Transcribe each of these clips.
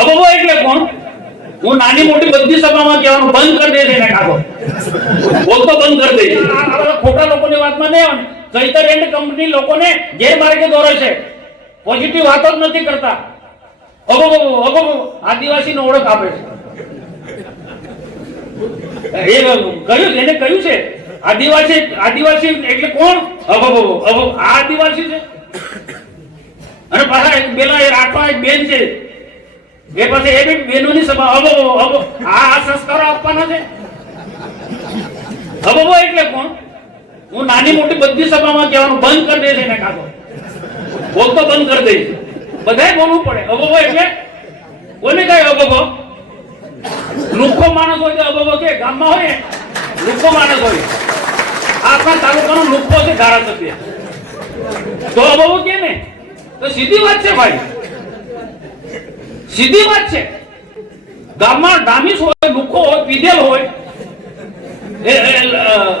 અબબો એટલે કોણ? હું નાની મોટી બધી સભામાં કહેવાનું બંધ કરી દે છે ને કાકો બોલતો બંધ કરી દે. આ ખોટા લોકોની વાતમાં નહીં આવે. ચૈતર એન્ડ કંપની લોકોને ગેરમાર્ગે દોરે છે, પોઝિટિવ વાતો જ નથી કરતા. અબબો આદિવાસીનો ઓળખ આપે છે. એ કહ્યું એને કહ્યું છે આદિવાસી એટલે કોણ? અબબો આ આદિવાસી છે. અને પાછા એક બેલા એ રાઠવા એક બેન છે, એ પાસે એ બી બેનોની સભા. અબબો આ સંસ્કારો આપવાના છે. અબબો એટલે કોણ? હું નાની મોટી બધી સભામાં કહેવાનું બંધ કરી દે છે ને કાકો બોલતો બંધ કરી દઈશ. બધાય બોલવું પડે. અબબો એટલે કોને કહે અબબો? લુખ્ખો માણસ હોય તો અબબો કે, ગામમાં હોય લુખ્ખો માણસ હોય. આખા તાલુકાનો લુખ્ખો છે ધારાસભ્ય, તો અબબો કે ને? તો સીધી વાત છે ભાઈ, સીધી વાત છે. ગામમાં ડામીસ હોય, લુખ્ખો હોય, પીધેલ હોય,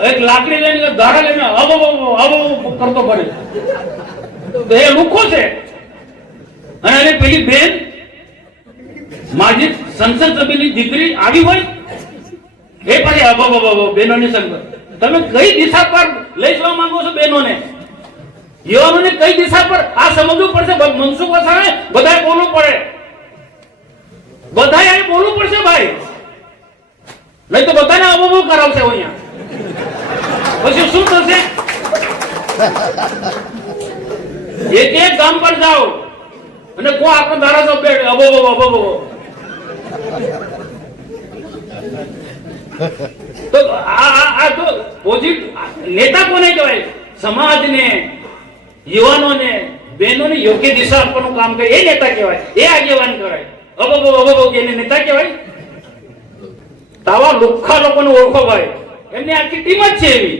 એક લાકડી લઈને ધારા લઈને અબબો કરતો પડે તો એ લુખ્ખો છે. અને પેલી બેન માજી સંસદ સભ્યની દીકરી આવી હોય એ પાછી અબબો બેનોની સંગત. તમે કઈ દિશા પર લઈ જવા માંગો છો બેનોને? યુવાનોને કઈ દિશા પર આ સમજવું પડશે. મનસુખ વસાવે બધાએ બોલવું પડે, બધાએ અહીં બોલવું પડશે ભાઈ, નહીં તો બધાને અબબો કરાવશે અહીંયા. પછી શું થશે? એક ગામ પર જાઓ અને કો આપણો ધારાસભ્ય અબબો તો આ તો પોઝિટિવ નેતા કોને કહેવાય? સમાજને, યુવાનોને, બહેનોને યોગ્ય દિશા આપવાનું કામ કરે એ નેતા કહેવાય, એ આગેવાન કહેવાય. અબબો કે નેતા કહેવાય? તાવા લુખ્ખા લોકોને ઓળખો ભાઈ, એમની આખી ટીમ જ છે એવી.